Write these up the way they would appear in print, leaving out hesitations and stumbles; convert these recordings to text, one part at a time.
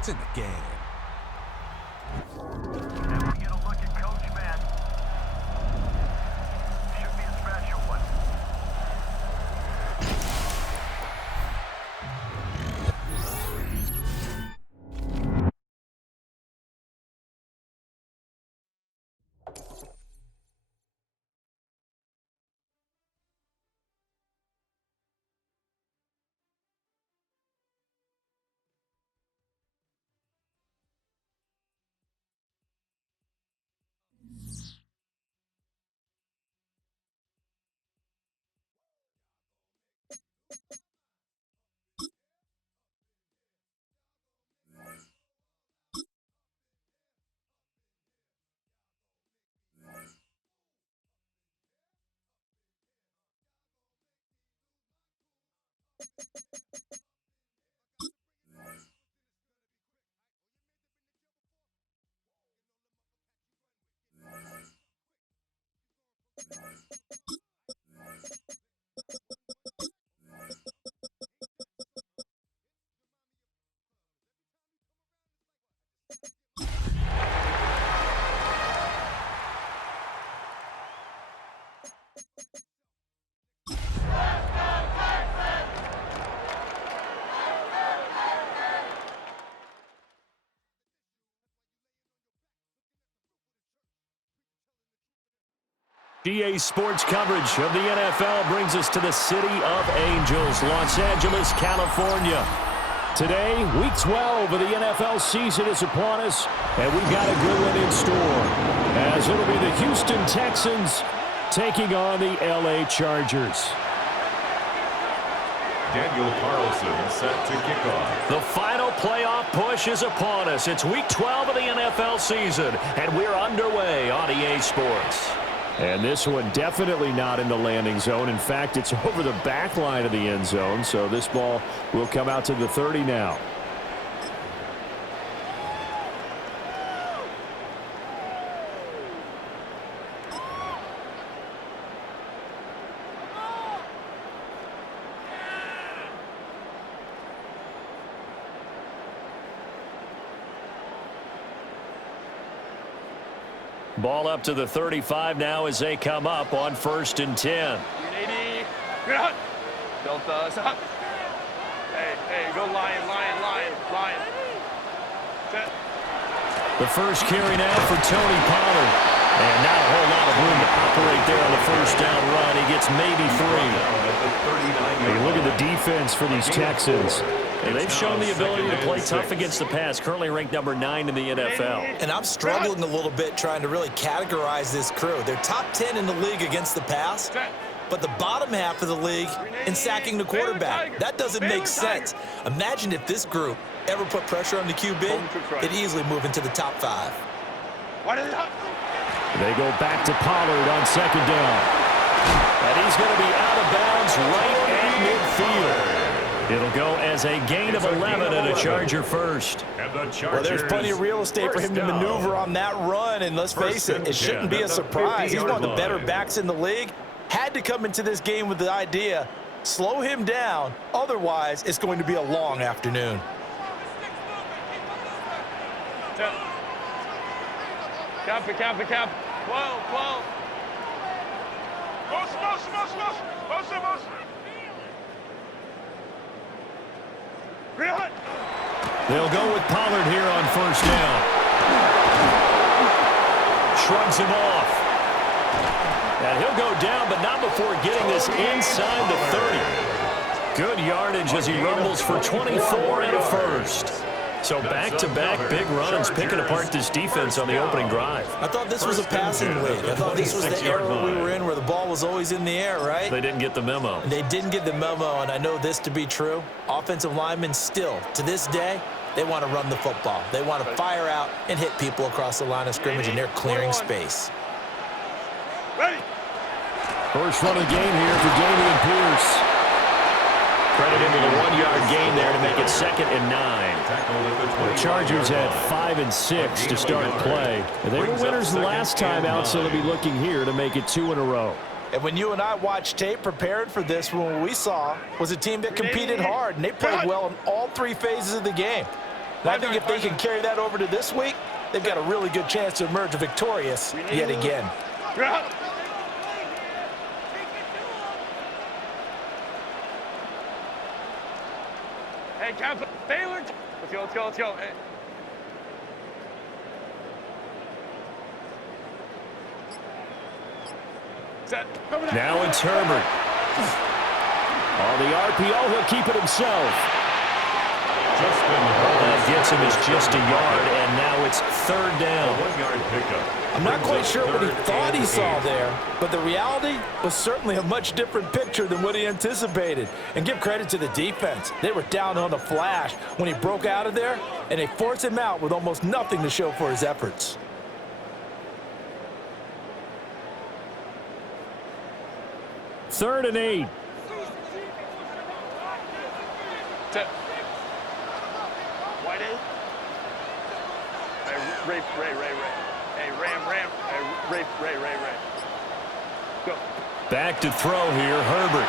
It's in the game. And we get a look at Coach Man. Should be a special one. GA Sports coverage of the NFL brings us to the City of Angels, Los Angeles, California. Today, Week 12 of the NFL season is upon us, and we've got a good one in store, as it'll be the Houston Texans taking on the LA Chargers. Daniel Carlson set to kick off. The final playoff push is upon us. It's Week 12 of the NFL season, and we're underway on EA Sports. And this one definitely not in the landing zone. In fact, it's over the back line of the end zone, so this ball will come out to the 30 now. Ball up to the 35 now as they come up on 1st and 10. Hey, go lion. Set. The first carry now for Tony Pollard. And not a whole lot of room to operate there on the first down run. He gets maybe 3. Hey, look at the defense for these Texans. And they've shown the ability to play tough against the pass, currently ranked number 9 in the NFL. And I'm struggling a little bit trying to really categorize this crew. They're top 10 in the league against the pass, but the bottom half of the league in sacking the quarterback. That doesn't make sense. Imagine if this group ever put pressure on the QB, it'd easily move into the top 5. They go back to Pollard on 2nd down. And he's going to be out of bounds right at midfield. It'll go as a gain of 11 and a Charger first. Well, there's plenty of real estate for him to maneuver on that run, and let's face it, it shouldn't be a surprise. He's one of the better backs in the league. Had to come into this game with the idea, slow him down, otherwise it's going to be a long afternoon. Cap. 12. They'll go with Pollard here on 1st down. Shrugs him off. And he'll go down, but not before getting this inside the 30. Good yardage as he rumbles for 24 and a first. So back-to-back big runs, picking apart this defense on the opening drive. I thought this was a passing league. I thought this was the era we were in where the ball was always in the air, right? They didn't get the memo. They didn't get the memo, and I know this to be true. Offensive linemen still, to this day, they want to run the football. They want to fire out and hit people across the line of scrimmage, and they're clearing space. First run of the game here for Damian Pierce. Credit him with a 1-yard gain there to make it 2nd and 9. The Chargers had 5 and 6 to start play. And they were winners the last time out, so they'll be looking here to make it 2 in a row. And when you and I watched tape prepared for this one, what we saw was a team that competed hard, and they played well in all 3 phases of the game. And I think if they can carry that over to this week, they've got a really good chance to emerge victorious yet again. Hey, Cap, Baylor. Let's go. Hey. Set. Now it's Herbert. On the RPO, he'll keep it himself. That gets him is just a yard, and now it's third down. A 1-yard pickup. I'm not quite sure what he thought he saw there, but the reality was certainly a much different picture than what he anticipated. And give credit to the defense. They were down on the flash when he broke out of there, and they forced him out with almost nothing to show for his efforts. Third and 8. Set. White A. Hey, Ray. Hey, Ram. Hey, Ray. Go. Back to throw here, Herbert.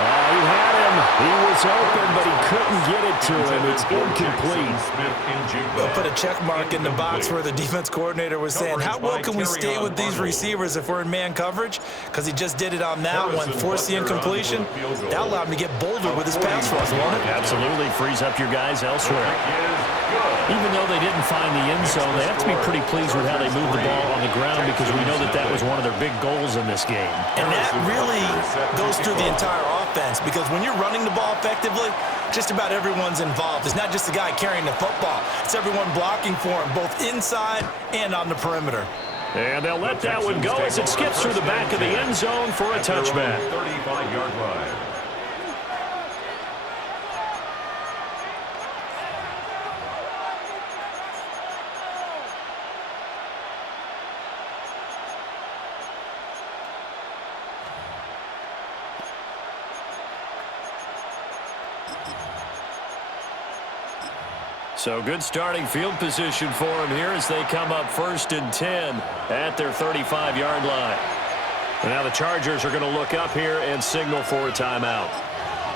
He had him. He was open, but he couldn't get it to him. It's incomplete. They'll put a check mark in the box where the defense coordinator was saying, how well can we stay with these receivers if we're in man coverage? Because he just did it on that one, forced the incompletion. That allowed him to get bolder with his pass rush, won't it? Absolutely frees up your guys elsewhere. Even though they didn't find the end zone, they have to be pretty pleased with how they moved the ball on the ground because we know that was one of their big goals in this game. And that really goes through the entire offense because when you're running the ball effectively, just about everyone's involved. It's not just the guy carrying the football. It's everyone blocking for him, both inside and on the perimeter. And they'll let that one go as it skips through the back of the end zone for a touchback. 35-yard line. So good starting field position for him here as they come up 1st and 10 at their 35-yard line. And now the Chargers are going to look up here and signal for a timeout.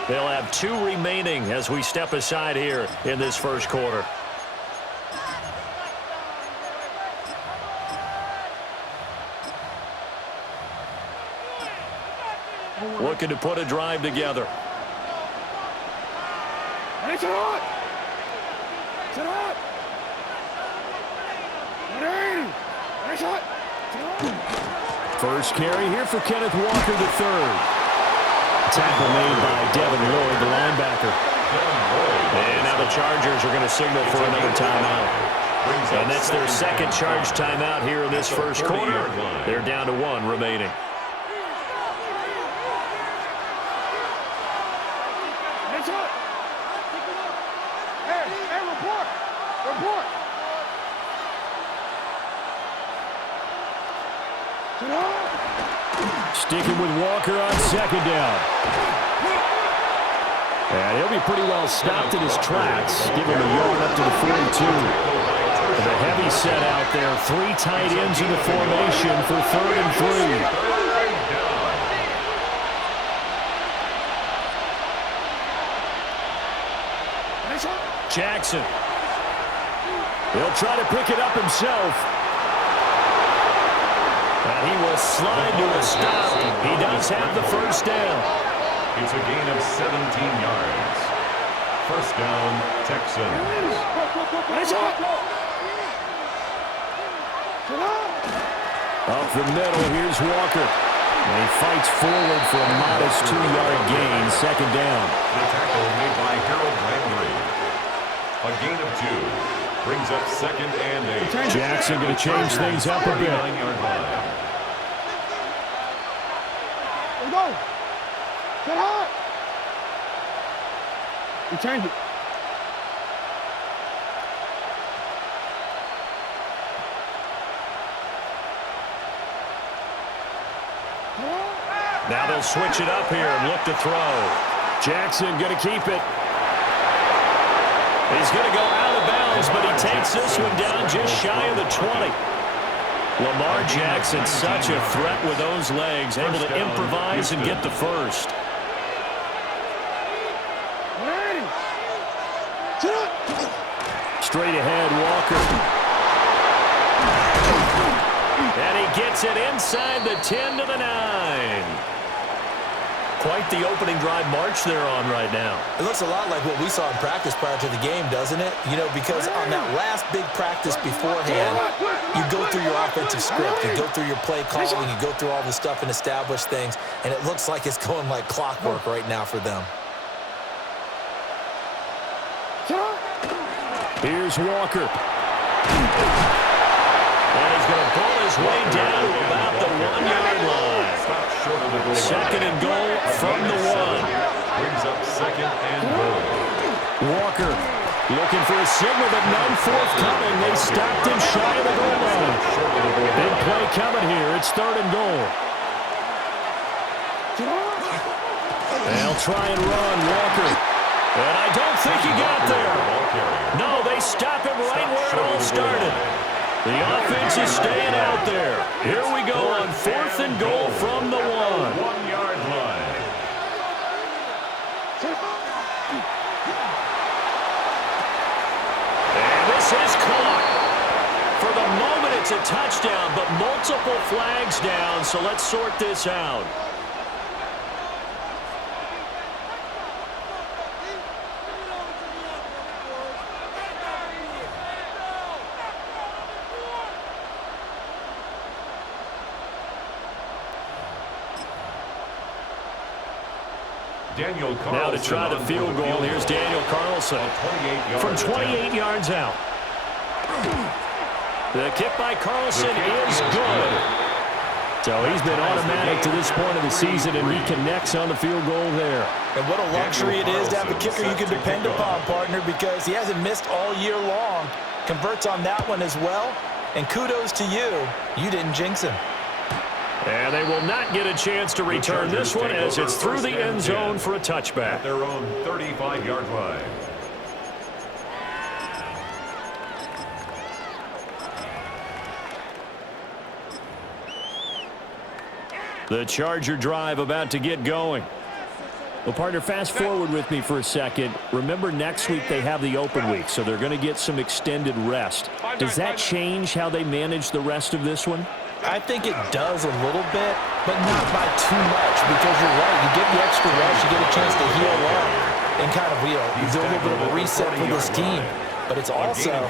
They'll have 2 remaining as we step aside here in this first quarter. Looking to put a drive together. It's hot. First carry here for Kenneth Walker III. Tackle made by Devin Lloyd, the linebacker. And now the Chargers are going to signal for another timeout. And that's their second charge timeout here in this first quarter. They're down to 1 remaining. Report. Sticking with Walker on second down. And he'll be pretty well stopped in his tracks. Give him a yard up to the 42. And a heavy set out there. 3 tight ends in the formation for 3rd and 3. Jackson. He'll try to pick it up himself. And he will slide to a stop. He does have the first down. It's a gain of 17 yards. First down, Texans. Up the middle, here's Walker. And he fights forward for a modest 2-yard gain, second down. The tackle made by Harold Landry. A gain of 2. Brings up 2nd and 8. Jackson going to change things up a bit. 9-yard line. Go. Get hot. You change it. Now they'll switch it up here and look to throw. Jackson going to keep it. He's going to go out of bounds, but he takes this one down just shy of the 20. Lamar Jackson, such a threat with those legs, able to improvise and get the first. Straight ahead, Walker. And he gets it inside the 10 to the 9. Quite the opening drive march they're on right now. It looks a lot like what we saw in practice prior to the game, doesn't it? You know, because on that last big practice beforehand, you go through your offensive script, you go through your play calling, you go through all the stuff and establish things, and it looks like it's going like clockwork right now for them. Here's Walker. And he's going to pull his way down to about the 1-yard line. Second and goal from the 1. Brings up second and goal. Walker looking for a signal, but none forthcoming. They stopped him shy of the goal line. Big play coming here. It's third and goal. They'll try and run, Walker. And I don't think he got there. No, they stop him right where it all started. The offense is staying out there. Here we go on fourth and goal from the 1. 1-yard line. And this is caught. For the moment, it's a touchdown, but multiple flags down, so let's sort this out. Now to try the field goal, here's Daniel Carlson from 28 yards out. The kick by Carlson is good. So he's been automatic to this point of the season, and he connects on the field goal there. And what a luxury it is to have a kicker you can depend upon, partner, because he hasn't missed all year long. Converts on that one as well. And kudos to you. You didn't jinx him. And they will not get a chance to return this one as it's through the end zone for a touchback. At their own 35-yard line. The Charger drive about to get going. Well, partner, fast forward with me for a second. Remember, next week they have the open week, so they're going to get some extended rest. Does that change how they manage the rest of this one? I think it does a little bit, but not by too much, because you're right. You get the extra rest, you get a chance to heal up and kind of, do a little bit of a reset for this team. But it's also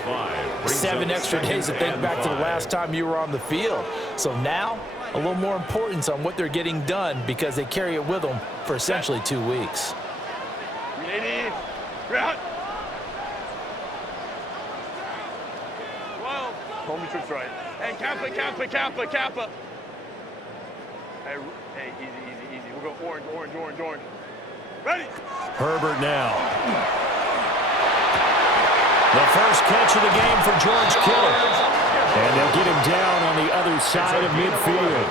7 extra days to think back to the last time you were on the field. So now, a little more importance on what they're getting done because they carry it with them for essentially 2 weeks. Hold me tricks right. Hey, Kappa. Hey, easy. We'll go orange. Ready? Herbert now. The first catch of the game for George Kittle. And they'll get him down on the other side of midfield.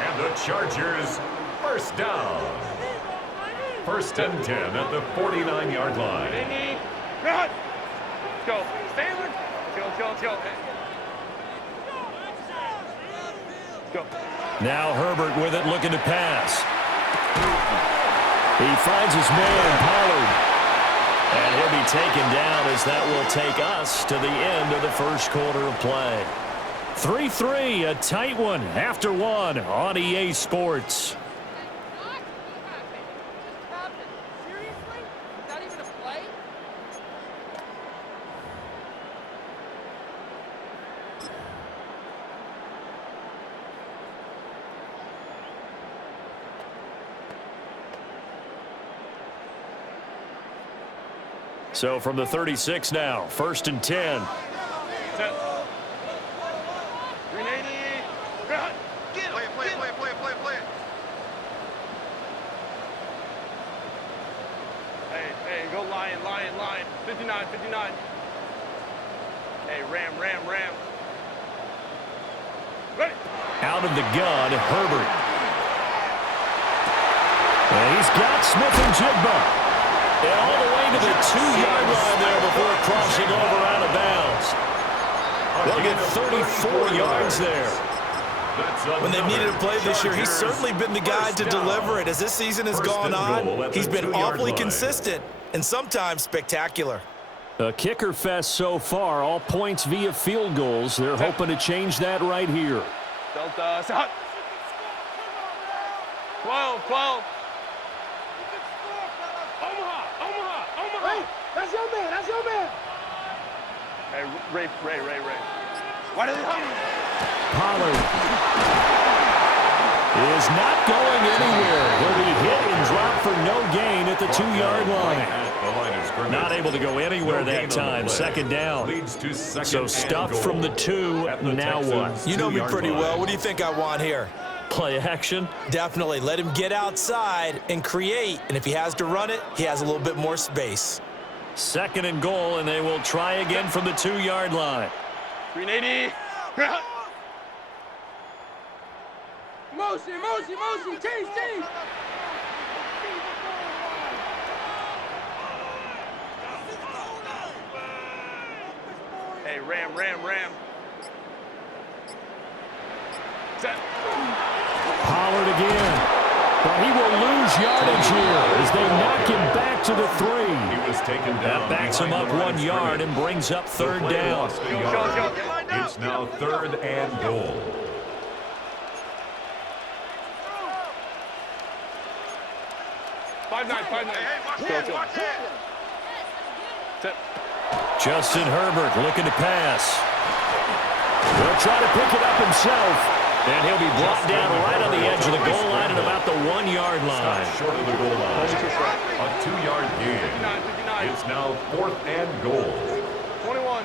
And the Chargers first down. First and 10 at the 49-yard line. Let's go. Stay there. Chill. Go. Now Herbert with it, looking to pass. He finds his man, Pollard. And he'll be taken down as that will take us to the end of the first quarter of play. 3-3, a tight one after one on EA Sports. So from the 36 now, first and 10. Set. 380. Play it. Hey, go lion. 59. Hey, ram. Ready. Out of the gun, Herbert. And he's got Smith-Njigba. And all the way to the 2-yard line there before crossing over out of bounds. They'll get 34 yards there. When they needed a play this year, he's certainly been the guy to deliver it. As this season has gone on, he's been awfully consistent and sometimes spectacular. A kicker fest so far, all points via field goals. They're hoping to change that right here. Delta, set. 12. Omaha. Hey, that's your man. Hey, Ray. Why did they hug me? Pollard is not going anywhere. He'll be hit and dropped for no gain at the 2-yard line. Not able to go anywhere that time. Second down. So stuffed from the 2. Now what? You know me pretty well. What do you think I want here? Play action. Definitely. Let him get outside and create. And if he has to run it, he has a little bit more space. Second and goal, and they will try again from the 2-yard line. 380. Motion, change. Hey, Ram. Set. Pollard again. But he will lose yardage here as they knock him back to the 3. He was taken down. That backs him up 1 yard and brings up third down. Go. It's now 3rd and goal. Five nine. Watch it. Set. Justin Herbert looking to pass. He'll try to pick it up himself, and he'll be brought down right on the edge of the goal line at about the 1-yard line. Short of the goal line. A 2-yard gain. 59. It's now 4th and goal. 21.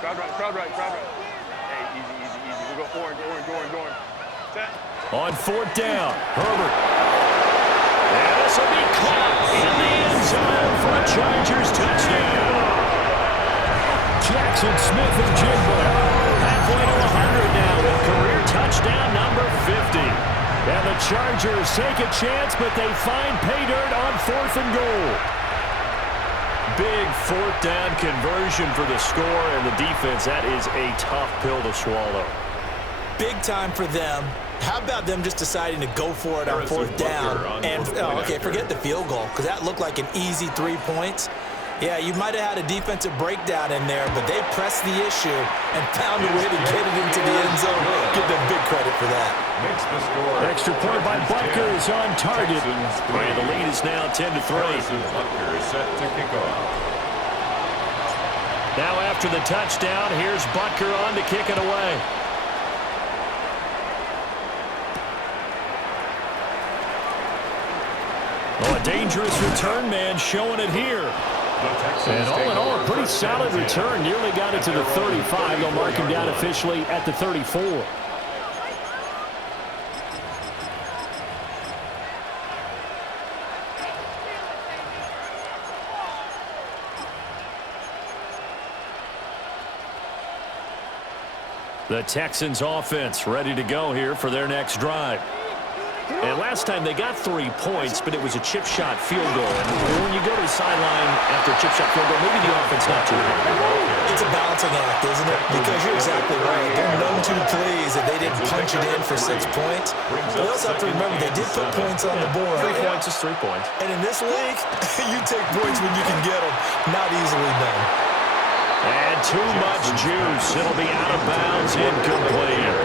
Crowd right. Hey, easy. We'll go orange. Set. On 4th down, Herbert. And this will be caught in the end zone for a Chargers touchdown. Jackson Smith and Jigba halfway to 100 now with career touchdown number 50. And the Chargers take a chance, but they find pay dirt on 4th and goal. Big 4th down conversion for the score, and the defense, that is a tough pill to swallow. Big time for them. How about them just deciding to go for it on 4th down? And, forget the field goal, because that looked like an easy 3 points. Yeah, you might have had a defensive breakdown in there, but they pressed the issue and found a way to get it into the end zone. Give them big credit for that. Makes the score. Extra point by Butker is on target. And the lead is now 10-3. Butker is set to kick off. Now after the touchdown, here's Butker on to kick it away. Oh, a dangerous return man showing it here. And all in all, a pretty solid return. Nearly got it to the 35. They'll mark him down officially at the 34. The Texans offense ready to go here for their next drive. And last time they got 3 points, but it was a chip shot field goal. And when you go to the sideline after a chip shot field goal, maybe the offense not too happy. It's a balancing act, isn't it? Because you're exactly right. They're none too pleased that they didn't punch it in for 6 points. But you also have to remember they did put points on the board. 3 points is 3 points. And in this league, you take points when you can get them. Not easily done. And too much juice. It'll be out of bounds, incomplete.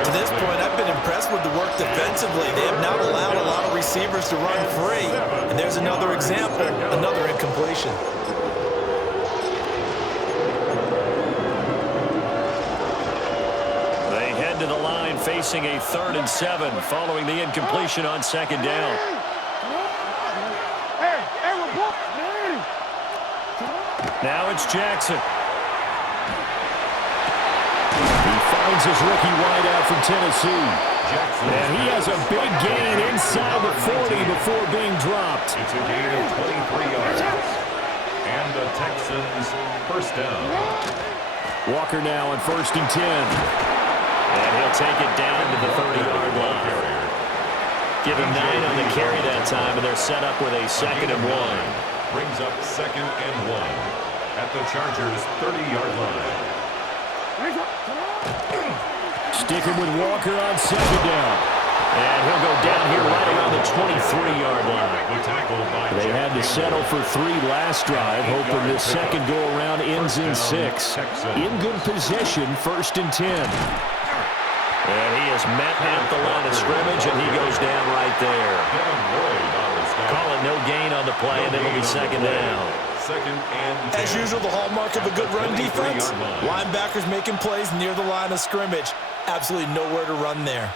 To this point, I've been impressed with the work defensively. They have not allowed a lot of receivers to run free. And there's another example, another incompletion. They head to the line facing a 3rd and 7 following the incompletion on 2nd down. Now it's Jackson. Finds his rookie wideout from Tennessee. And he has a big gain inside the 40 before being dropped. It's a gain of 23 yards. And the Texans first down. Walker now on 1st and 10. And he'll take it down to the 30-yard line. Give him 9 on the carry that time, and they're set up with a 2nd and 1. Brings up 2nd and 1 at the Chargers' 30-yard line. Sticking with Walker on 2nd down. And he'll go down here right around the 23-yard line. They had to settle for 3 last drive, hoping this second go-around ends in 6. In good possession, 1st and 10. And he is met at the line of scrimmage, and he goes down right there. Call it no gain on the play, and it'll be 2nd down. As usual, the hallmark of a good run defense, linebackers making plays near the line of scrimmage. Absolutely nowhere to run there.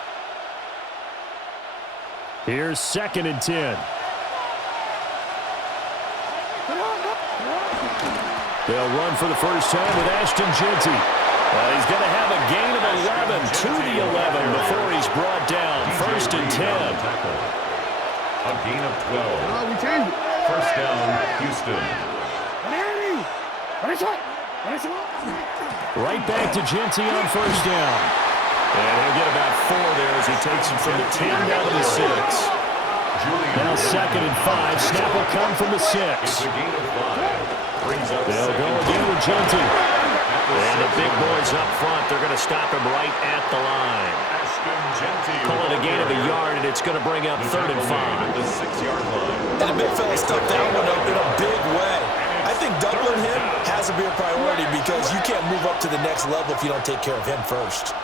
Here's 2nd and 10. They'll run for the first time with Ashton Jeanty. He's going to have a gain of 11 to the 11 before he's brought down. 1st and 10. A gain of 12. We changed it. First down, Houston. Right back to Jeanty on 1st down. And he'll get about 4 there as he takes him from the 10 down to the 6. Now 2nd and 5. Snap will come from the 6. They'll go again with Jeanty. And the big boys up front, they're going to stop him right at the line. Call it a gain of 1 yard, and it's going to bring up 3rd and 5. And the big fella stuffed that one up in a big way. I think doubling him has to be a priority because you can't move up to the next level if you don't take care of him first.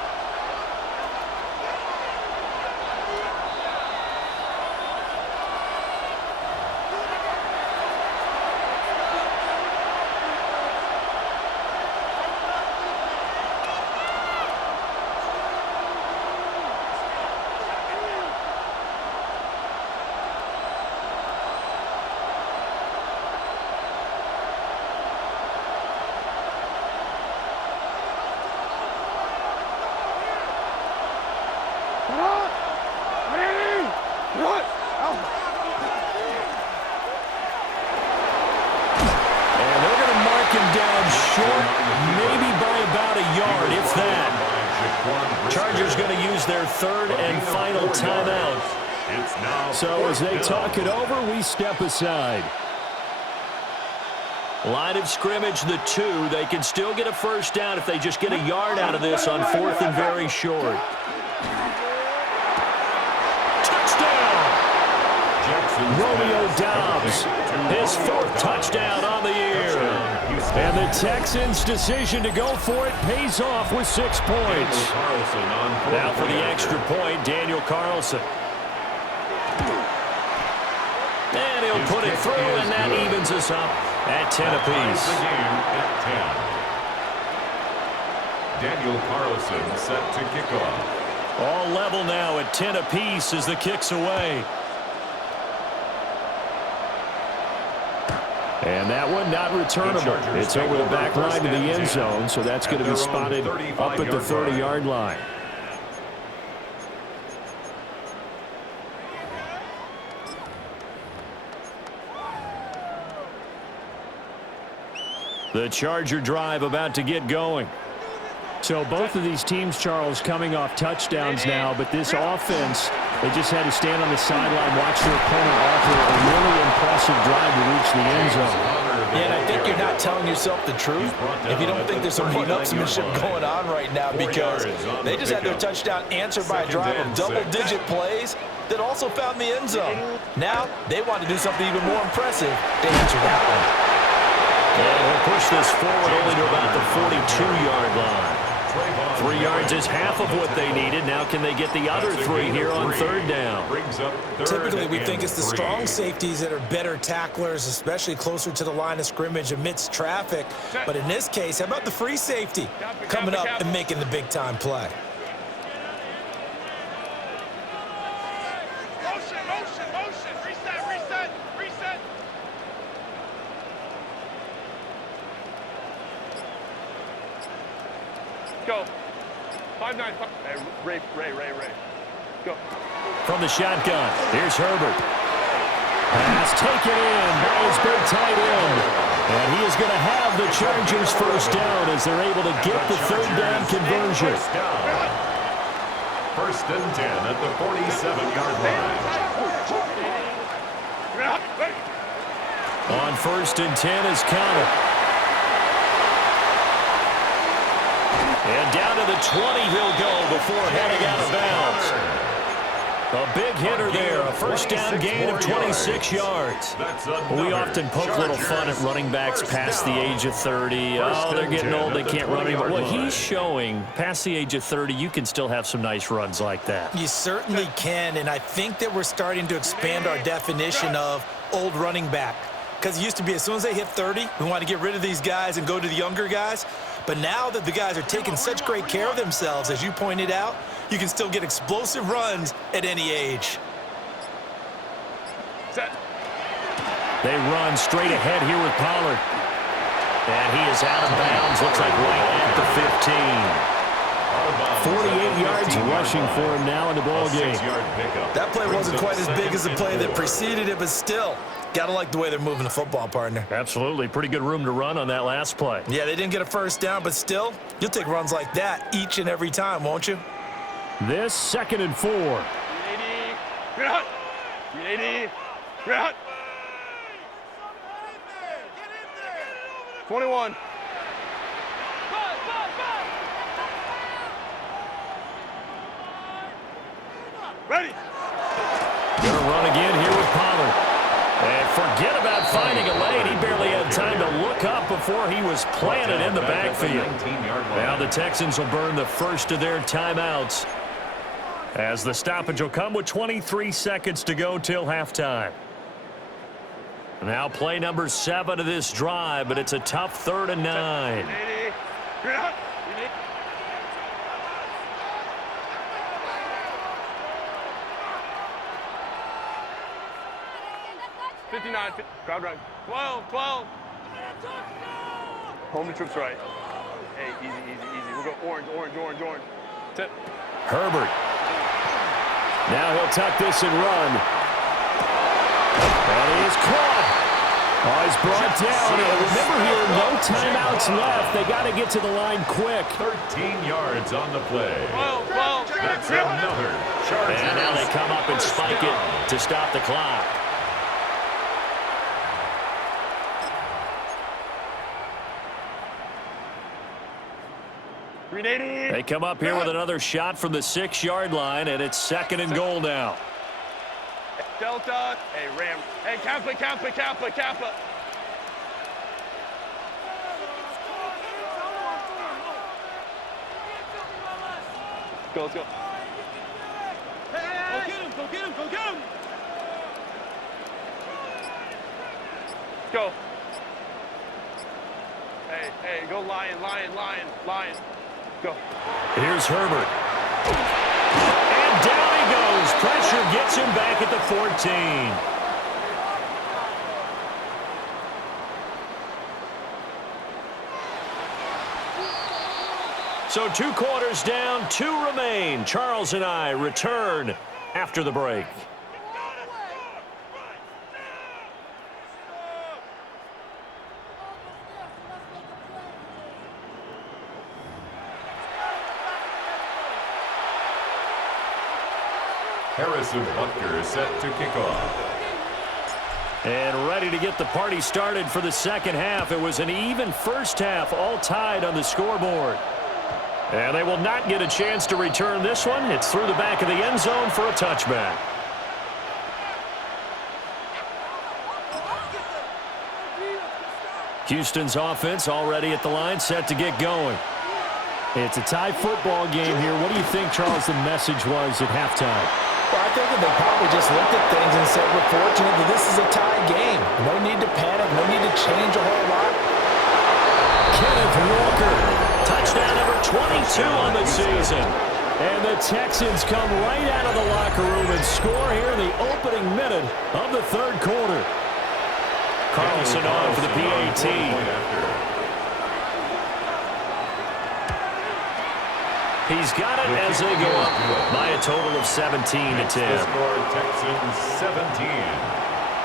Chargers going to use their 3rd and final timeout. So as they talk it over, we step aside. Line of scrimmage, the 2. They can still get a first down if they just get 1 yard out of this on 4th and very short. Touchdown! Romeo Doubs, his 4th touchdown on the year. And the Texans' decision to go for it pays off with 6 points. Now for the extra point, Daniel Carlson. And he'll put it through, and that evens us up at 10 apiece. Daniel Carlson set to kick off. All level now at 10 apiece as the kick's away. And that one not returnable. It's over the back line to the end zone, so that's going to be spotted up at the 30-yard line. The Charger drive about to get going. So both of these teams, Charles, coming off touchdowns now, but this offense, they just had to stand on the sideline, watch their opponent offer a really impressive drive to reach the end zone. Yeah, and I think you're not telling yourself the truth if you don't think there's some one-upsmanship going on right now, because they just had their touchdown answered by a drive of double-digit plays that also found the end zone. Now they want to do something even more impressive to answer that one. And we'll push this forward only to about the 42-yard line. 3 yards is half of what they needed. Now can they get the other 3 here on 3rd down? Typically, we think it's the strong safeties that are better tacklers, especially closer to the line of scrimmage amidst traffic. But in this case, how about the free safety coming up and making the big-time play? Go. 5-9. Hey, Ray. Go. From the shotgun, here's Herbert. Pass taken in by his big tight end. And he is going to have the Chargers first down as they're able to get the 3rd down conversion. 1st and 10 at the 47-yard line. On 1st and 10 is counted. And down to the 20 he'll go before heading out of bounds. A big hitter there, a first down gain of 26 yards. We often poke a little fun at running backs past the age of 30. Oh, they're getting old, they can't run anymore. Well, he's showing past the age of 30, you can still have some nice runs like that. You certainly can, and I think that we're starting to expand our definition of old running back. Because it used to be as soon as they hit 30, we want to get rid of these guys and go to the younger guys. But now that the guys are taking such great care of themselves, as you pointed out, you can still get explosive runs at any age. Set. They run straight ahead here with Pollard. And he is out of bounds, looks like right at the 15. 48 yards rushing for him now in the ball game. That play wasn't quite as big as the play that preceded it, but still, gotta like the way they're moving the football, partner. Absolutely. Pretty good room to run on that last play. Yeah, they didn't get a first down, but still, you'll take runs like that each and every time, won't you? This 2nd and 4. 380. 21. Ready. Gonna run again here with Pollard. And forget about finding a lane. He barely had time to look up before he was planted in the backfield. Now the Texans will burn the first of their timeouts, as the stoppage will come with 23 seconds to go till halftime. Now play number 7 of this drive, but it's a tough 3rd and 9. 59. Crowd right. 12. Home and troops right. Hey, easy. We'll go orange. Tip. Herbert. Now he'll tuck this and run. And he is caught. Oh, he's brought down. And remember here, no timeouts left. They got to get to the line quick. 13 yards on the play. 12. That's another charge. And now they come up and spike it to stop the clock. They come up here with another shot from the 6-yard line, and it's 2nd and goal now. Delta. Hey, Ram. Hey, Kappa. Let's go. Go get him. Go. Hey, go lion. Go. Here's Herbert. And down he goes. Pressure gets him back at the 14. So 2 quarters down, 2 remain. Charles and I return after the break. Harrison Butker set to kick off. And ready to get the party started for the second half. It was an even first half, all tied on the scoreboard. And they will not get a chance to return this one. It's through the back of the end zone for a touchback. Houston's offense already at the line, set to get going. It's a tie football game here. What do you think, Charles, the message was at halftime? Well, I think that they probably just looked at things and said, we're fortunate that this is a tie game. No need to panic. No need to change a whole lot. Kenneth Walker, touchdown number 22 on the season. And the Texans come right out of the locker room and score here in the opening minute of the 3rd quarter. Carlson on for the PAT. He's got it as they go up by a total of 17-10. Score Texans 17,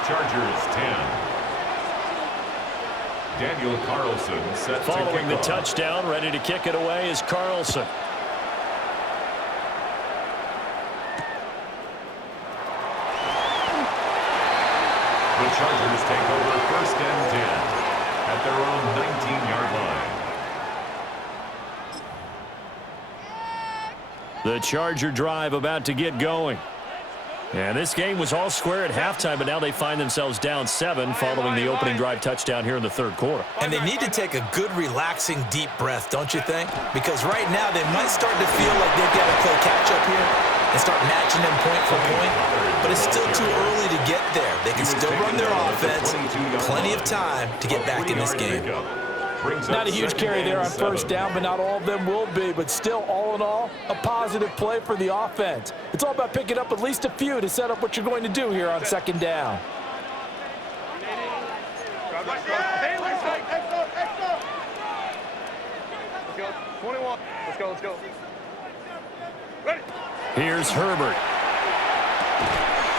Chargers 10. Daniel Carlson set to kick off. Following the touchdown, ready to kick it away is Carlson. The Chargers take over 1st and 10 at their own 19-yard line. The Charger drive about to get going. And this game was all square at halftime, but now they find themselves down 7 following the opening drive touchdown here in the third quarter. And they need to take a good, relaxing, deep breath, don't you think? Because right now they might start to feel like they've got to play catch-up here and start matching them point for point. But it's still too early to get there. They can still run their offense. Plenty of time to get back in this game. Not a huge carry there on first down, but not all of them will be. But still, all in all, a positive play for the offense. It's all about picking up at least a few to set up what you're going to do here on second down. Let's go. 21. Let's go. Ready. Here's Herbert.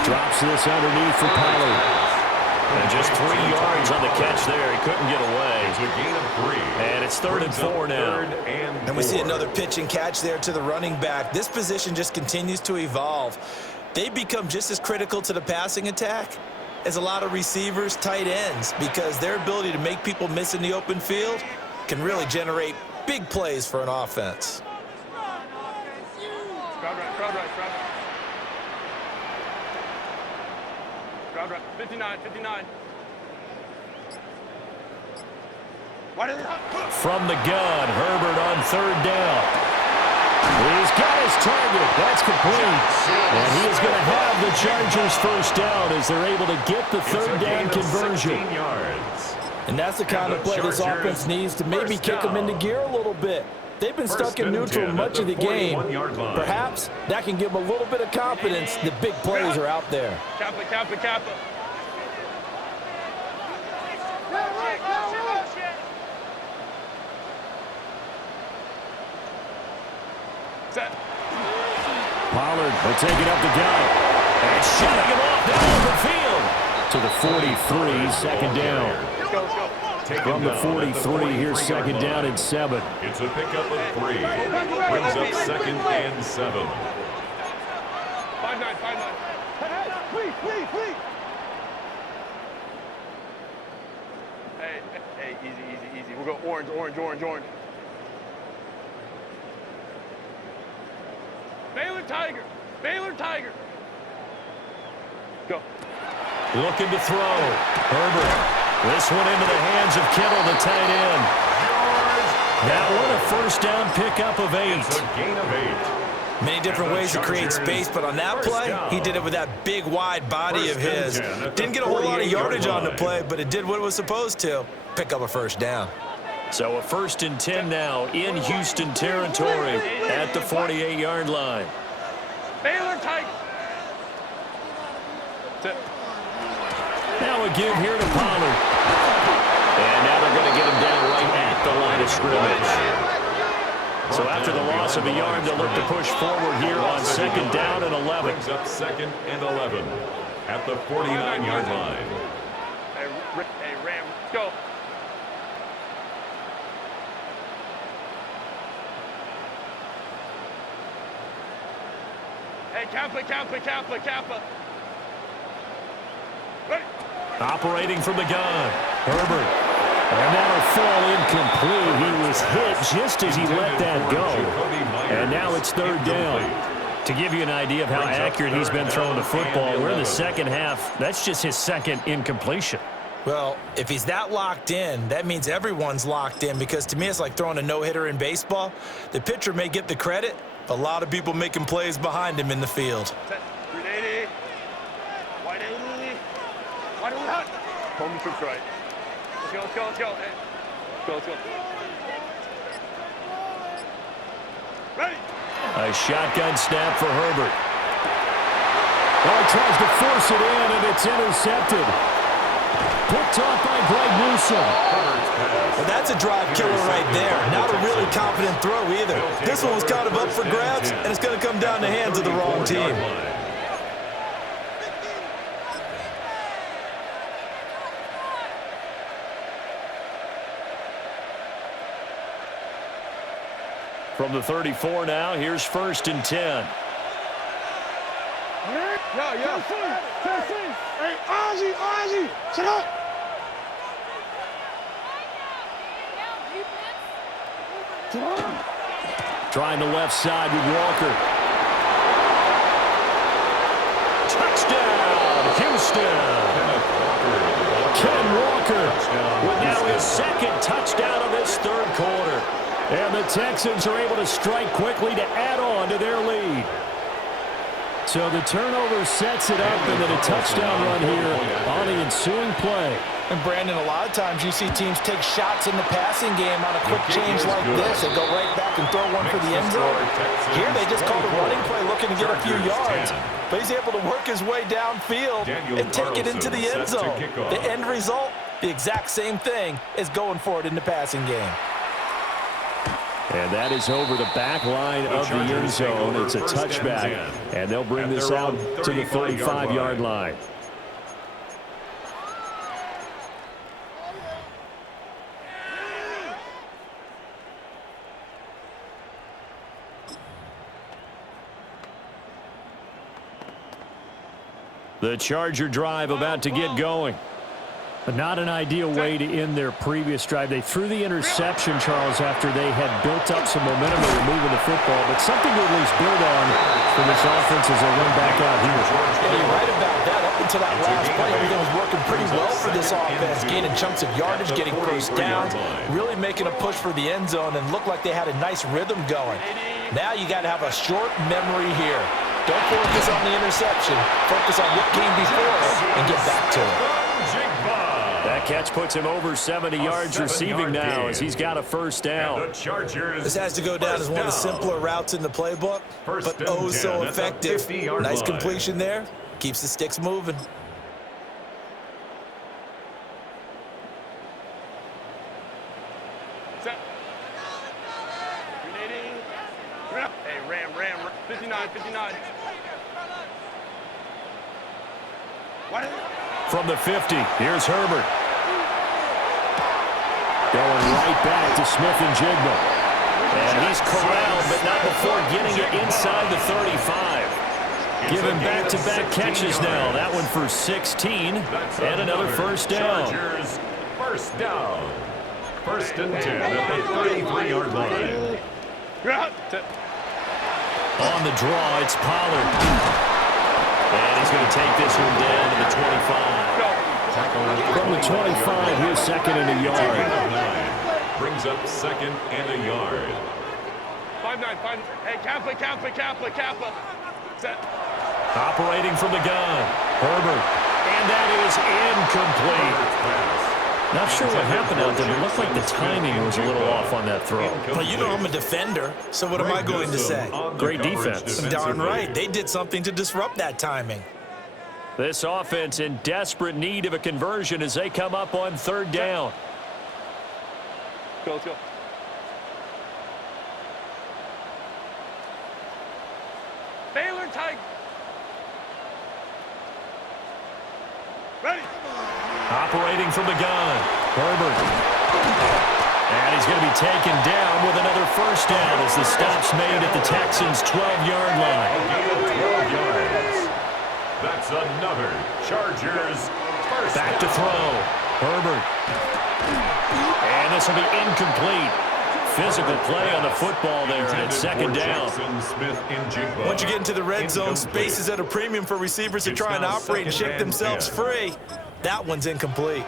Drops this underneath for Pollard. And just 3 yards on the catch there. He couldn't get away. It's a gain of 3. And it's 3rd and 4 now. And we see another pitch and catch there to the running back. This position just continues to evolve. They become just as critical to the passing attack as a lot of receivers, tight ends, because their ability to make people miss in the open field can really generate big plays for an offense. Crowd right. Crowd right. 59. From the gun, Herbert on 3rd down. He's got his target. That's complete. And he is going to have the Chargers first down as they're able to get the 3rd down conversion. And that's the kind of play this offense needs to maybe kick them into gear a little bit. They've been stuck in neutral much of the game. Perhaps that can give them a little bit of confidence that big plays are out there. Kappa. Set. Pollard will take it up the gut. And shutting him off down the field to the 43, second down. Let's go. From the 43, here's second down and 7. It's a pickup of 3. Brings up 2nd and 7. 5-9. Please. Hey, easy. We'll go orange. Baylor Tiger. Go. Looking to throw. Herbert. This one into the hands of Kittle, the tight end. Now what a first down pickup of 8. It's a gain of 8. Many different ways to create space, but on that play, he did it with that big, wide body of his. Didn't get a whole lot of yardage on the play, but it did what it was supposed to. Pick up a first down. So a 1st and 10 now in Houston territory at the 48-yard line. Baylor Tiger. Now a give here to Pollard. And now they're going to get him down right at the line of scrimmage. So after the loss of a yard, they'll look to push forward here on 2nd down and 11. Brings up 2nd and 11 at the 49-yard line. Hey, Ram, let's go. Hey, Kappa. Ready. Operating from the gun, Herbert. And that'll fall incomplete. He was hit just as he let that go. And now it's 3rd down. To give you an idea of how accurate he's been throwing the football, we're in the second half. That's just his 2nd incompletion. Well, if he's that locked in, that means everyone's locked in, because to me it's like throwing a no-hitter in baseball. The pitcher may get the credit, but a lot of people making plays behind him in the field. Set. 380. 180. 180. Home troops right. Let's go. Hey. Let's go. Ready. A shotgun snap for Herbert. Well, he tries to force it in, and it's intercepted. Picked off by Greg Newsome. Well, that's a drive killer right there. Not a really confident throw either. This one was kind of up for grabs, and it's going to come down the hands of the wrong team. From the 34 now, here's 1st and 10. Yo. Hey, Ozzy, shut up. Trying the left side with Walker. with now his second touchdown of this third quarter. And the Texans are able to strike quickly to add on to their lead. So the turnover sets it up, and then a touchdown run here on the ensuing play. And Brandon, a lot of times you see teams take shots in the passing game on a quick change like this. They go right back and throw one for the end zone. Here they just called a running play looking to get a few yards. But he's able to work his way downfield and take it into the end zone. The end result, the exact same thing as going for it in the passing game. And that is over the back line of the end zone. It's a touchback, and they'll bring this out to the 35-yard line. The Charger drive about to get going. Not an ideal way to end their previous drive. They threw the interception, Charles, after they had built up some momentum. They were moving the football, but something to at least build on for this offense as they run back out here. Yeah, you're right about that. Up until that last play, everything was working pretty well for this offense, gaining chunks of yardage, getting first downs, really making a push for the end zone, and looked like they had a nice rhythm going. Now you got to have a short memory here. Don't focus on the interception. Focus on what came before it and get back to it. That catch puts him over 70 yards receiving now as he's got a first down. This has to go down as one of the simpler routes in the playbook, but oh so effective. Nice completion there. Keeps the sticks moving. Hey, Ram. 59. From the 50, here's Herbert. Going right back to Smith and Jigba. And he's corralled, but not before getting it inside the 35. Giving back-to-back catches now. That one for 16, and another first down. First down. First and 10 at the 33-yard line. On the draw, it's Pollard. And he's going to take this one down to the 25. From the 25, here's second and a yard. Brings up second and a yard. 5-9. Hey, Kappa. Set. Operating from the gun, Herbert. And that is incomplete. Not sure what happened out there, but it looked like the timing was a little off on that throw. Well, you know I'm a defender, so what am I going to say? Great defense. Darn right. They did something to disrupt that timing. This offense in desperate need of a conversion as they come up on third down. Let's go. Baylor Tigers. Ready. Operating from the gun, Herbert. And he's going to be taken down with another first down as the stop's made at the Texans' 12-yard line. 12 yards. That's another Chargers first Back to throw, Herbert. And this will be incomplete. Physical play on the football there, and it's second down. Once you get into the red zone, space is at a premium for receivers to try and operate and shake themselves free. That one's incomplete.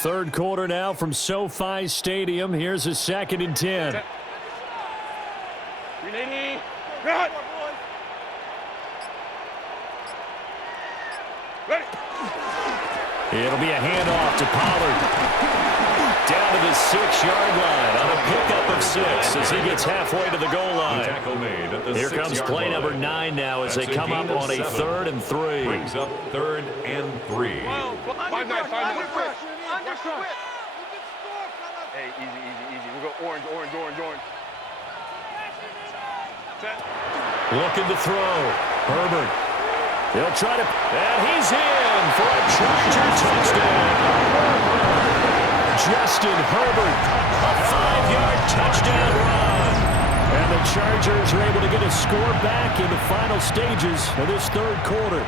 Third quarter now from SoFi Stadium. Here's a second and 10. It'll be a handoff to Pollard. Down to the 6-yard line on a pickup of 6 as he gets halfway to the goal line. Here comes play number 9 now as they come up on a 3rd and 3. Brings up 3rd and 3. 5-9. Hey, easy. We'll go orange. Set. Looking to throw. Herbert. He'll try to, and he's in for a Charger touchdown. Justin Herbert, a 5-yard touchdown run. And the Chargers are able to get a score back in the final stages of this third quarter.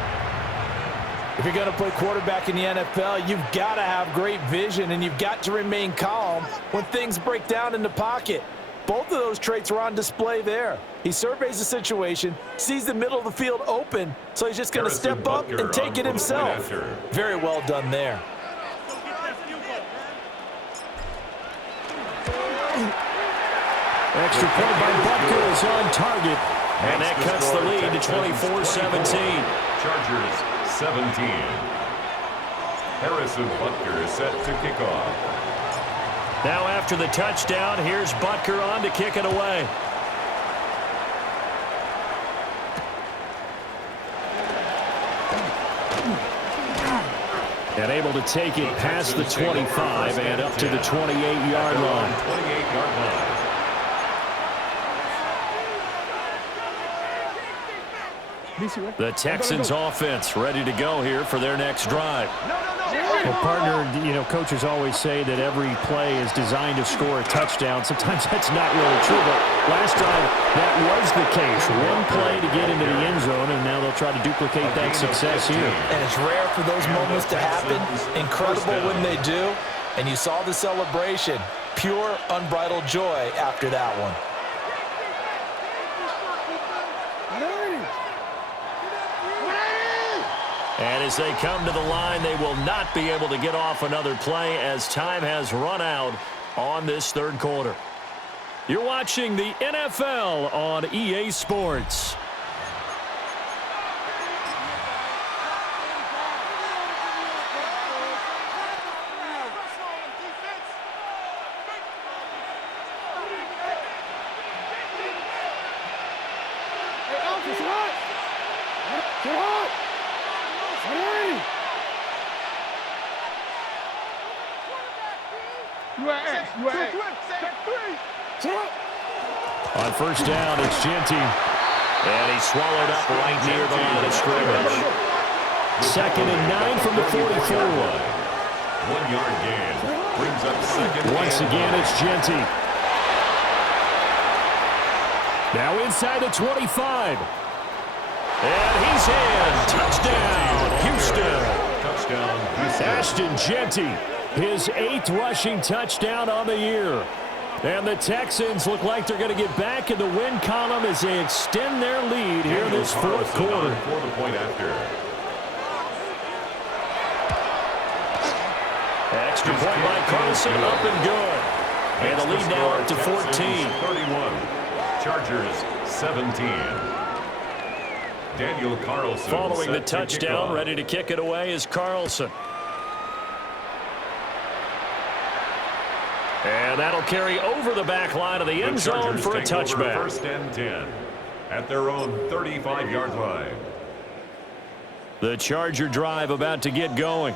If you're going to play quarterback in the NFL, you've got to have great vision, and you've got to remain calm when things break down in the pocket. Both of those traits were on display there. He surveys the situation, sees the middle of the field open, so he's just going to step up and take it himself. Very well done there. Extra point by Butker is on target. And that cuts the lead to 24-17. Chargers 17. Harrison Butker is set to kick off. Now after the touchdown, here's Butker on to kick it away. And able to take it past the 25 and up to the 28-yard line. 28-yard line. The Texans offense ready to go here for their next drive. Well, partner, you know, coaches always say that every play is designed to score a touchdown. Sometimes that's not really true, but last drive that was the case. One play to get into the end zone, and now they'll try to duplicate that success here. And it's rare for those moments to happen. Incredible when they do. And you saw the celebration. Pure, unbridled joy after that one. And as they come to the line, they will not be able to get off another play as time has run out on this third quarter. You're watching the NFL on EA Sports. On first down, it's Genty. And he's swallowed up right near the line of scrimmage. 2nd and 9 from the 44. 1 yard gain. Brings up second. Once again, it's Genty. Now inside the 25. And he's in. Touchdown, Houston. Touchdown, Houston. Ashton Genty, his 8th rushing touchdown on the year. And the Texans look like they're going to get back in the win column as they extend their lead here in this fourth quarter. For the point after. Extra point by Carlson, up and good. And the lead now up to 14. 31. Chargers 17. Daniel Carlson. Following the touchdown, ready to kick it away is Carlson. And that'll carry over the back line of the end zone for a touchback. 1st and 10 at their own 35-yard line. The Charger drive about to get going.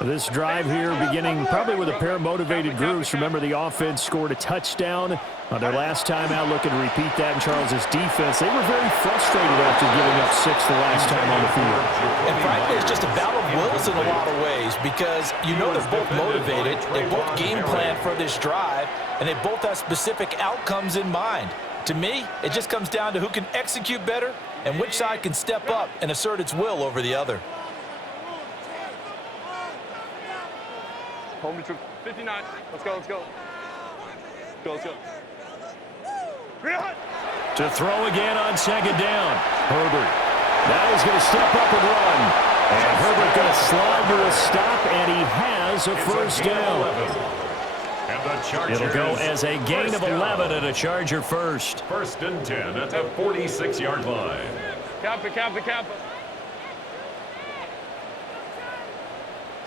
This drive here beginning probably with a pair of motivated groups. Remember, the offense scored a touchdown on their last time out, looking to repeat that in Charles's defense. They were very frustrated after giving up 6 the last time on the field. And frankly, it's just a battle of wills in a lot of ways because you know they're both motivated, they both game plan for this drive, and they both have specific outcomes in mind. To me, it just comes down to who can execute better and which side can step up and assert its will over the other. Home troop 59. Let's go, let's go. Let's go. To throw again on 2nd down. Herbert. Now he's going to step up and run. And Herbert going to slide to a stop, and he has a first down. It'll go as a gain of 11 and a Charger first. 1st and 10 at the 46-yard line. Kappa, Kappa, Kappa.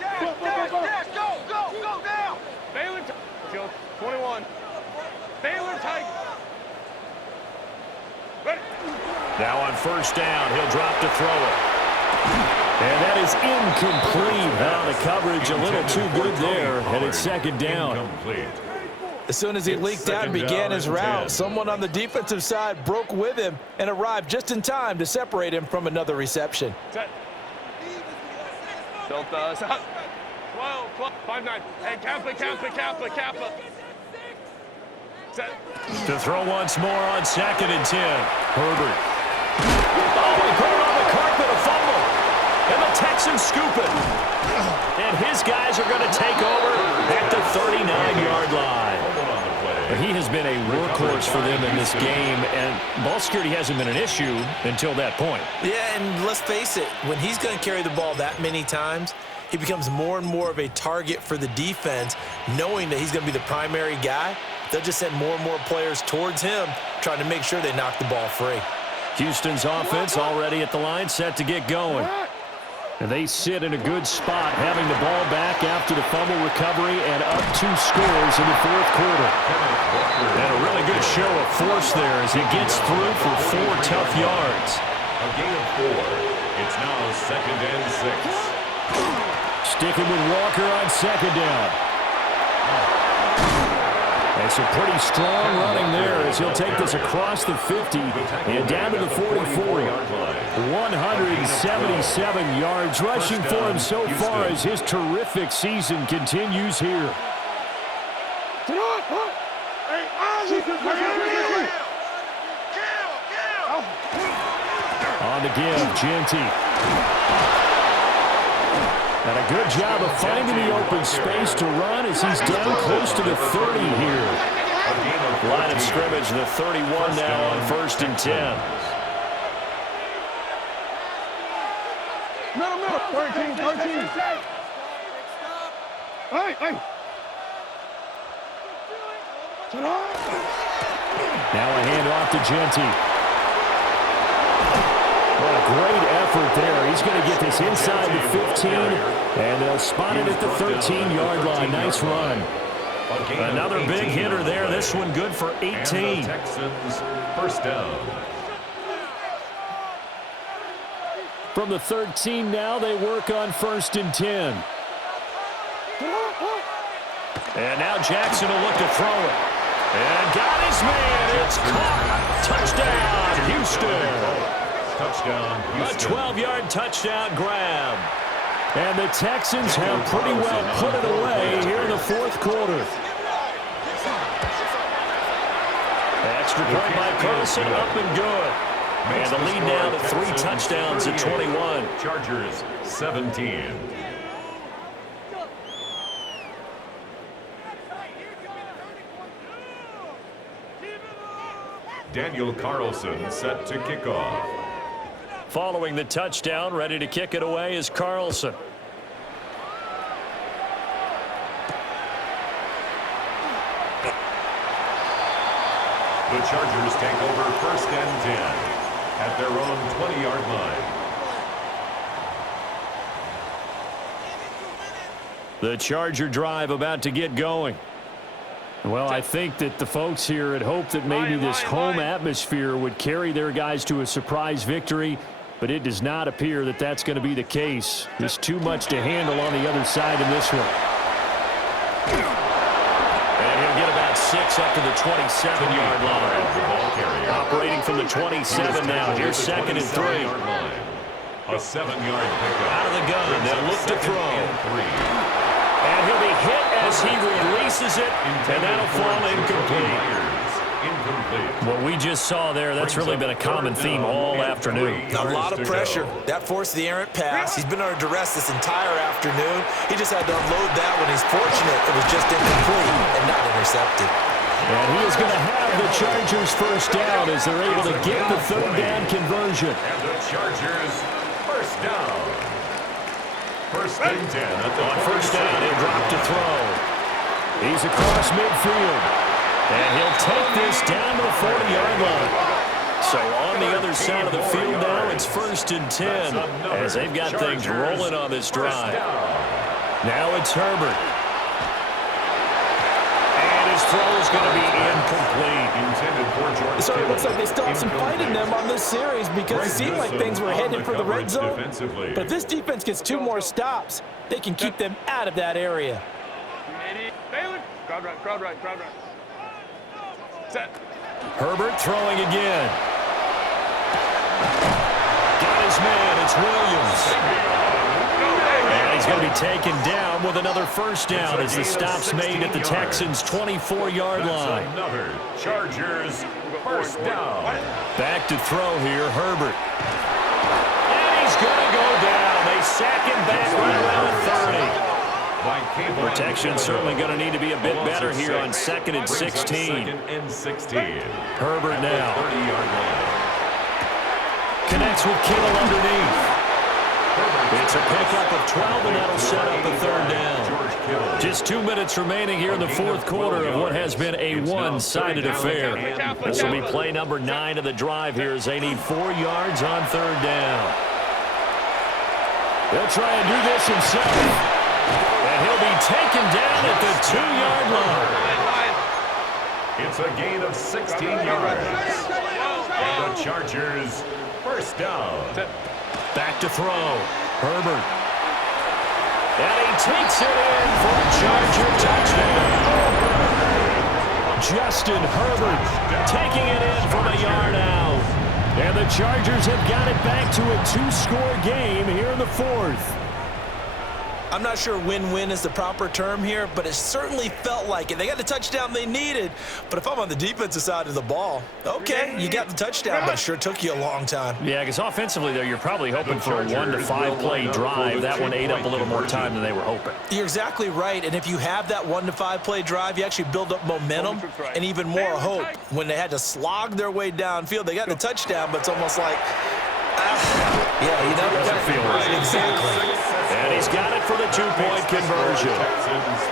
Dash, go down! Baylor, 21. Baylor tight. Ready. Now on first down, he'll drop to throw it. And that is incomplete. Now the coverage a little too good there, and it's 2nd down. Incomplete. As soon as he leaked out and began his route, someone on the defensive side broke with him and arrived just in time to separate him from another reception. Set. Delta, set. 12, 5-9. Hey, Kappa. Set. To throw once more on 2nd and 10. Herbert. Oh, he put it on the carpet, a fumble. And the Texans scoop it. And his guys are going to take over at the 39-yard line. Hold on the play. He has been a workhorse for them in this game, and ball security hasn't been an issue until that point. Yeah, and let's face it, when he's going to carry the ball that many times, he becomes more and more of a target for the defense, knowing that he's going to be the primary guy. They'll just send more and more players towards him, trying to make sure they knock the ball free. Houston's offense already at the line, set to get going. And they sit in a good spot, having the ball back after the fumble recovery and up 2 scores in the fourth quarter. And a really good show of force there as he gets through for 4 tough yards. A gain of 4. It's now 2nd and 6. Sticking with Walker on 2nd down. And some pretty strong running there as he'll take this across the 50 and down to the 44. 177 yards rushing for him so far as his terrific season continues here. On the give, Genty. And a good job of finding the open space to run as he's down close to the 30 here. Line of scrimmage, the 31 now on 1st and 10. Middle, 13. Hey. Now a handoff to Genty. What a great effort there. He's going to get this inside the 15, and they'll spot it at the 13-yard line. Nice run. Another big hitter there. This one good for 18. Texans, 1st down. From the 13 now, they work on 1st and 10. And now Jackson will look to throw it. And got his man. It's caught. Touchdown, Houston. Touchdown, Houston. A 12-yard touchdown grab. And the Texans have pretty well put it away here in the fourth quarter. Extra point by Carlson, up and good. And the lead now to 3 touchdowns at 21. Chargers, 17. Daniel Carlson set to kick off. Following the touchdown, ready to kick it away is Carlson. The Chargers take over 1st and 10 at their own 20-yard line. The Charger drive about to get going. Well, I think that the folks here had hoped that maybe this home atmosphere would carry their guys to a surprise victory, but it does not appear that that's going to be the case. There's too much to handle on the other side in this one. And he'll get about 6 up to the 27-yard line. Operating from the 27 now. Here's 2nd and 3. A 7-yard pickup. Out of the gun, they'll look to throw. And he'll be hit as he releases it, and that'll fall incomplete. What we just saw there, that's really been a common theme all afternoon. A lot of pressure. That forced the errant pass. He's been under duress this entire afternoon. He just had to unload that when he's fortunate it was just incomplete and not intercepted. And he is going to have the Chargers 1st down as they're able to get the 3rd down conversion. And the Chargers 1st down. 1st and 10 at the on 1st down, he'll drop to throw. He's across midfield. And he'll take this down to the 40-yard line. So on the other side of the field now, it's 1st and 10 as they've got things rolling on this drive. Now it's Herbert. And his throw is going to be incomplete. So it looks like they still have some fight in them on this series because it seemed like things were headed for the red zone. But if this defense gets 2 more stops, they can keep them out of that area. Crowd right. Set. Herbert throwing again. Got his man. It's Williams. And he's going to be taken down with another 1st down as the stop's made at the Texans' 24-yard line. Another Chargers 1st down. Back to throw here, Herbert. And he's going to go down. They sack him back right around 30. Protection certainly going to need to be a bit better here on 2nd and 16. Herbert now. Connects with Kittle underneath. It's a pickup of 12, and that'll set up a 3rd down. Just 2 minutes remaining here in the 4th quarter of what has been a one-sided affair. This will be play number 9 of the drive here as they need 4 yards on 3rd down. They'll try and do this himself. And he'll be taken down at the 2-yard line. It's a gain of 16 yards. And the Chargers, 1st down. Back to throw. Herbert. And he takes it in for a Charger touchdown. Justin Herbert taking it in from a yard out. And the Chargers have got it back to a 2-score game here in the 4th. I'm not sure win-win is the proper term here, but it certainly felt like it. They got the touchdown they needed, but if I'm on the defensive side of the ball, okay, you got the touchdown, but it sure took you a long time. Yeah, because offensively, though, you're probably hoping for a 1 to 5 play drive. That one ate up a little more time than they were hoping. You're exactly right, and if you have that 1 to 5 play drive, you actually build up momentum and even more hope. When they had to slog their way downfield, they got the touchdown, but it's almost like, yeah, you know, it doesn't feel right. Exactly. And he's got it for the 2-point conversion.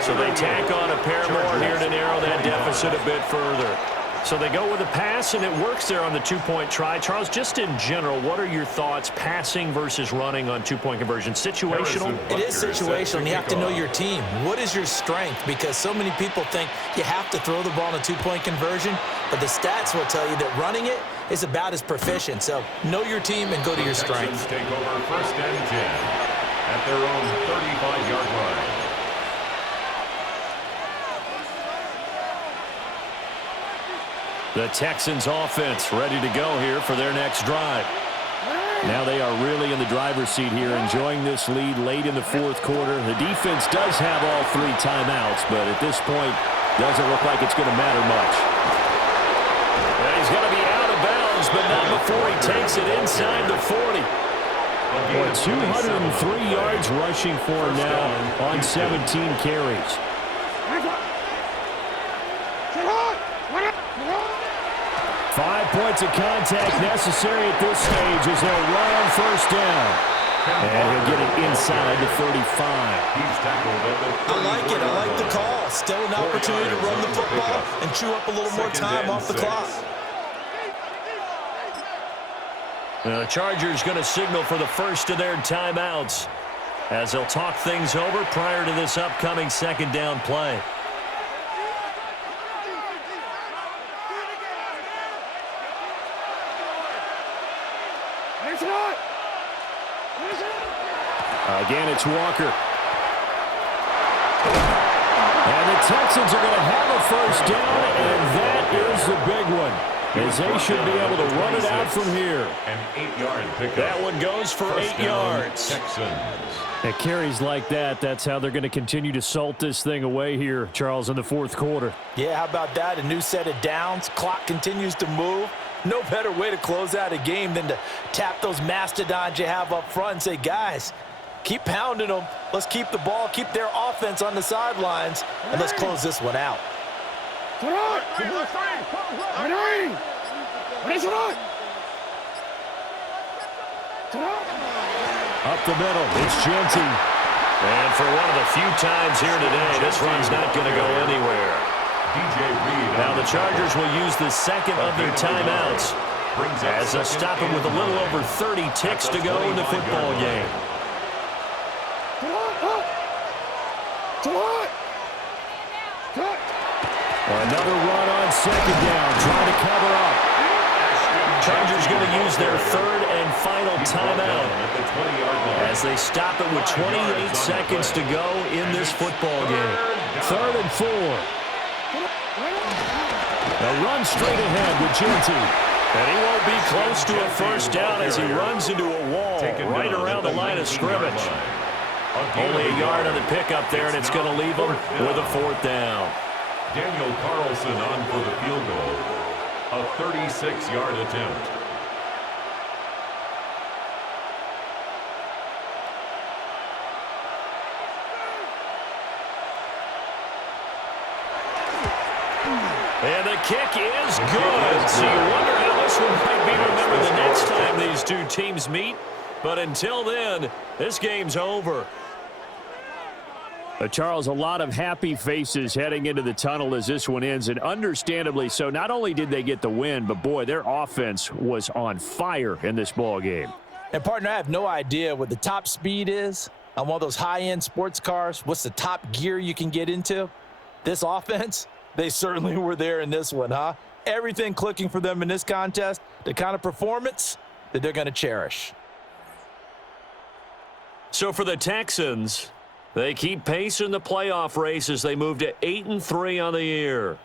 So they tack on a pair more here to narrow that deficit a bit further. So they go with a pass, and it works there on the 2-point try. Charles, just in general, what are your thoughts passing versus running on 2-point conversion? Situational? It is situational. You have to know your team. What is your strength? Because so many people think you have to throw the ball in a 2-point conversion, but the stats will tell you that running it is about as proficient. So know your team and go to your strength. Take over 1st and 10 at their own 35-yard line. The Texans offense ready to go here for their next drive. Now they are really in the driver's seat here, enjoying this lead late in the 4th quarter. The defense does have all 3 timeouts, but at this point, doesn't look like it's going to matter much. And he's going to be out of bounds, but not before he takes it inside the 40. Well, 203 yards rushing for him now on 17 carries. 5 points of contact necessary at this stage as they'll run on 1st down. And he'll get it inside the 35. I like it. I like the call. Still an opportunity to run the football and chew up a little more time off the clock. The Chargers going to signal for the first of their timeouts as they'll talk things over prior to this upcoming 2nd down play. Again, it's Walker. And the Texans are going to have a 1st down, and that is the big one, as they should be able to run it out from here. An 8-yard pickup. That one goes for 8 yards. Texans. At carries like that, that's how they're going to continue to salt this thing away here, Charles, in the 4th quarter. Yeah, how about that? A new set of downs. Clock continues to move. No better way to close out a game than to tap those mastodons you have up front and say, guys, keep pounding them. Let's keep the ball, keep their offense on the sidelines, and let's close this one out. Up the middle, it's Genty. And for one of the few times here today, this run's not going to go anywhere. Now the Chargers will use the 2nd of their timeouts as they'll stop him with a little over 30 ticks to go in the football game. Another run on 2nd down, trying to cover up. Chargers going to use their 3rd and final timeout as they stop it with 28 seconds to go in this football game. 3rd and 4. A run straight ahead with Genty. And he won't be close to a 1st down as he runs into a wall right around the line of scrimmage. Only a yard on the pickup there, and it's going to leave him with a 4th down. Daniel Carlson on for the field goal. A 36-yard attempt. And the kick is good. So you wonder how this one might be remembered the next time these two teams meet. But until then, this game's over. Charles, a lot of happy faces heading into the tunnel as this one ends, and understandably so. Not only did they get the win, but, boy, their offense was on fire in this ball game. And, partner, I have no idea what the top speed is on one of those high-end sports cars. What's the top gear you can get into? This offense, they certainly were there in this one, huh? Everything clicking for them in this contest, the kind of performance that they're going to cherish. So for the Texans, they keep pace in the playoff race as they move to 8-3 on the year.